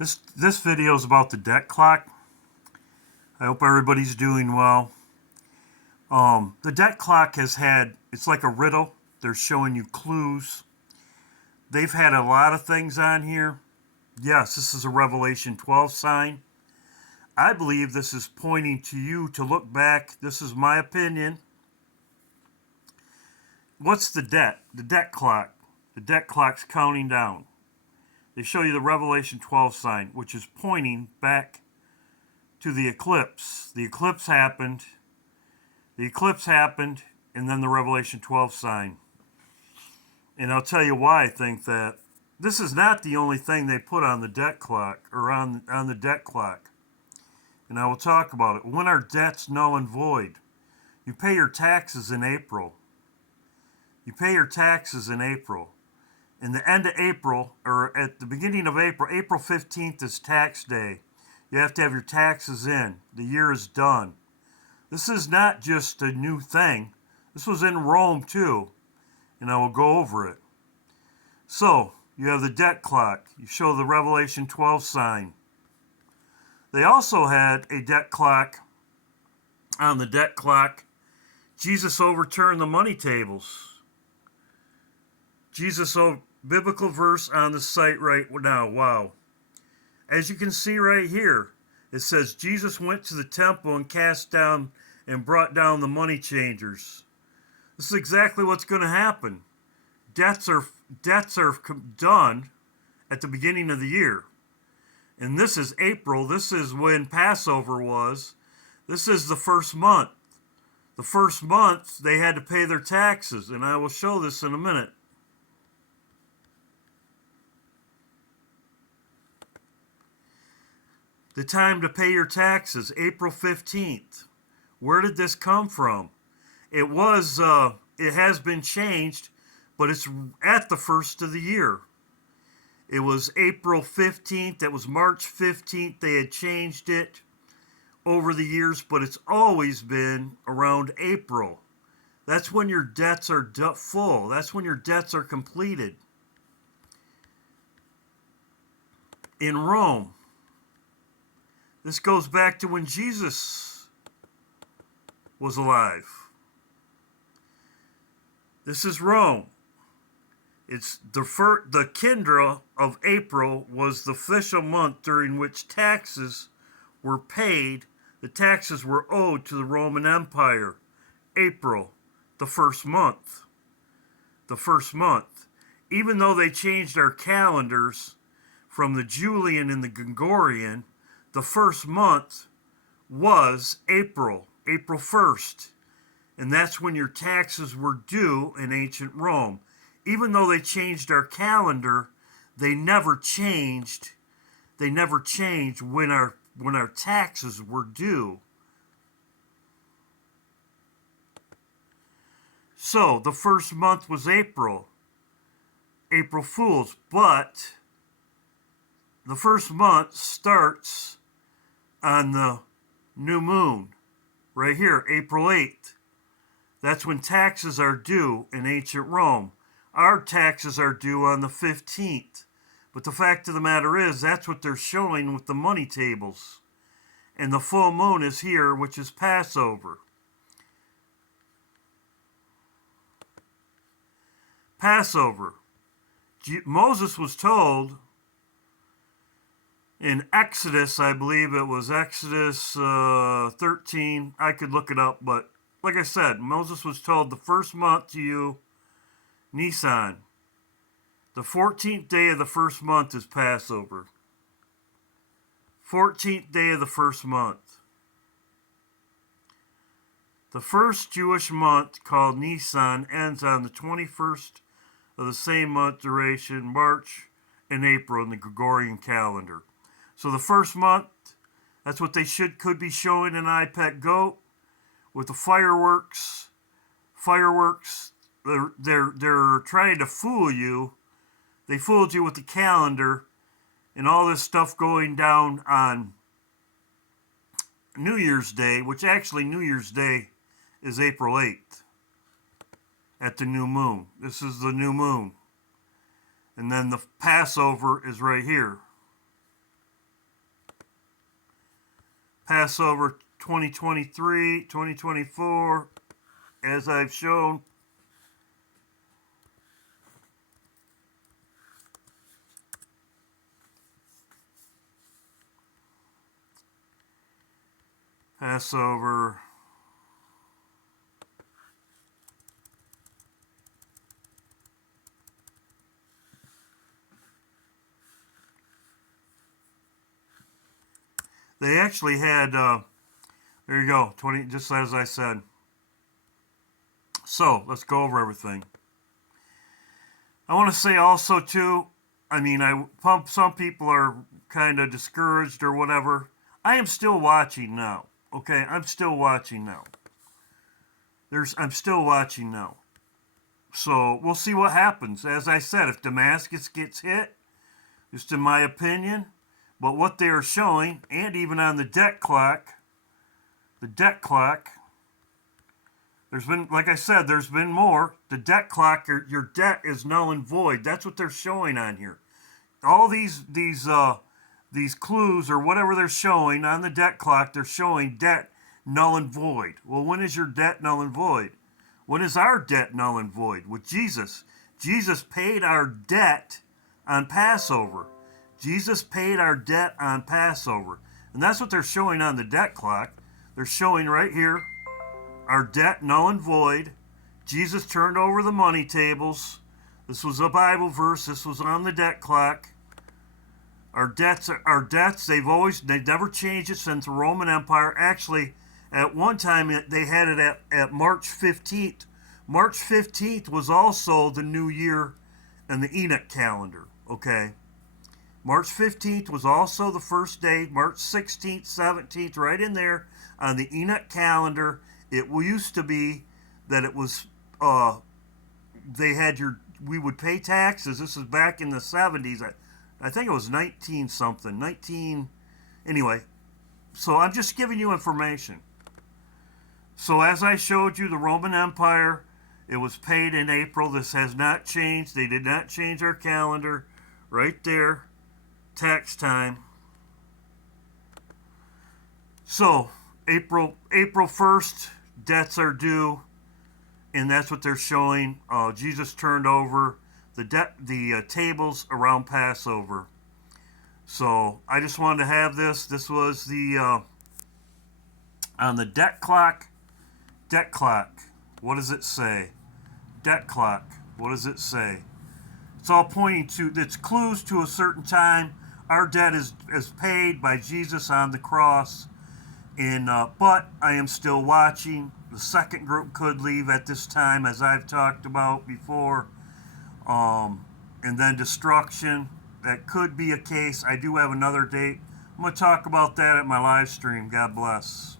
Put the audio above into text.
This video is about the debt clock. I hope everybody's doing well. The debt clock it's like a riddle. They're showing you clues. They've had a lot of things on here. Yes, this is a Revelation 12 sign. I believe this is pointing to you to look back. This is my opinion. What's the debt? The debt clock. The debt clock's counting down. They show you the Revelation 12 sign, which is pointing back to the eclipse. The eclipse happened, and then the Revelation 12 sign. And I'll tell you why I think that. This is not the only thing they put on the debt clock, or on the debt clock. And I will talk about it. When are debts null and void? You pay your taxes in April. You pay your taxes in April. In the end of April, or at the beginning of April, April 15th is tax day. You have to have your taxes in. The year is done. This is not just a new thing. This was in Rome too, and I will go over it. So, you have the debt clock. You show the Revelation 12 sign. They also had a debt clock. On the debt clock, Jesus overturned the money tables. Biblical verse on the site right now. Wow. As you can see right here, it says Jesus went to the temple and cast down and brought down the money changers. This is exactly what's going to happen. Debts are done at the beginning of the year. And this is April. This is when Passover was. This is the first month. The first month, they had to pay their taxes. And I will show this in a minute. The time to pay your taxes, April 15th. Where did this come from? It has been changed, but it's at the first of the year. It was April 15th. It was March 15th. They had changed it over the years, but it's always been around April. That's when your debts are full. That's when your debts are completed. In Rome, this goes back to when Jesus was alive. This is Rome. It's the Kendra of April was the official month during which taxes were paid. The taxes were owed to the Roman Empire. April, the first month. The first month. Even though they changed our calendars from the Julian and the Gregorian, the first month was April 1st. And that's when your taxes were due in ancient Rome. Even though they changed our calendar, they never changed when our taxes were due. So the first month was April Fool's, but the first month starts on the new moon, right here, April 8th. That's when taxes are due in ancient Rome. Our taxes are due on the 15th. But the fact of the matter is, that's what they're showing with the money tables. And the full moon is here, which is Passover. Passover. Moses was told in Exodus, I believe it was Exodus 13. I could look it up, but like I said, Moses was told the first month to you, Nisan. The 14th day of the first month is Passover. 14th day of the first month. The first Jewish month, called Nisan, ends on the 21st of the same month duration, March and April in the Gregorian calendar. So the first month, that's what they could be showing in iPad Goat with the fireworks. They're trying to fool you. They fooled you with the calendar and all this stuff going down on New Year's Day, which actually New Year's Day is April 8th at the new moon. This is the new moon. And then the Passover is right here. Passover 2023, 2024, as I've shown. Passover. They actually had, there you go, 20, just as I said. So, let's go over everything. I want to say also, too, I mean, some people are kind of discouraged or whatever. I am still watching now. Okay, I'm still watching now. I'm still watching now. So, we'll see what happens. As I said, if Damascus gets hit, just in my opinion, but what they are showing, and even on the debt clock, there's been, like I said, there's been more. The debt clock, your debt is null and void. That's what they're showing on here. All these clues or whatever they're showing on the debt clock, they're showing debt null and void. Well, when is your debt null and void? When is our debt null and void? With Jesus. Jesus paid our debt on Passover. Jesus paid our debt on Passover. And that's what they're showing on the debt clock. They're showing right here our debt null and void. Jesus turned over the money tables. This was a Bible verse. This was on the debt clock. Our debts, they've never changed it since the Roman Empire. Actually, at one time they had it at March 15th. March 15th was also the new year in the Enoch calendar. Okay. March 15th was also the first day. March 16th, 17th, right in there on the Enoch calendar. It used to be that it was, we would pay taxes. This is back in the 70s. I think it was 19 something. Anyway. So I'm just giving you information. So as I showed you, the Roman Empire, it was paid in April. This has not changed. They did not change our calendar. Right there. Tax time. So April 1st, debts are due, and that's what they're showing. Jesus turned over the tables around Passover. So I just wanted to have this. This was the on the debt clock. Debt clock. What does it say? Debt clock. What does it say? It's all pointing to. It's clues to a certain time. Our debt is paid by Jesus on the cross. But I am still watching. The second group could leave at this time, as I've talked about before. And then destruction. That could be a case. I do have another date. I'm going to talk about that at my live stream. God bless.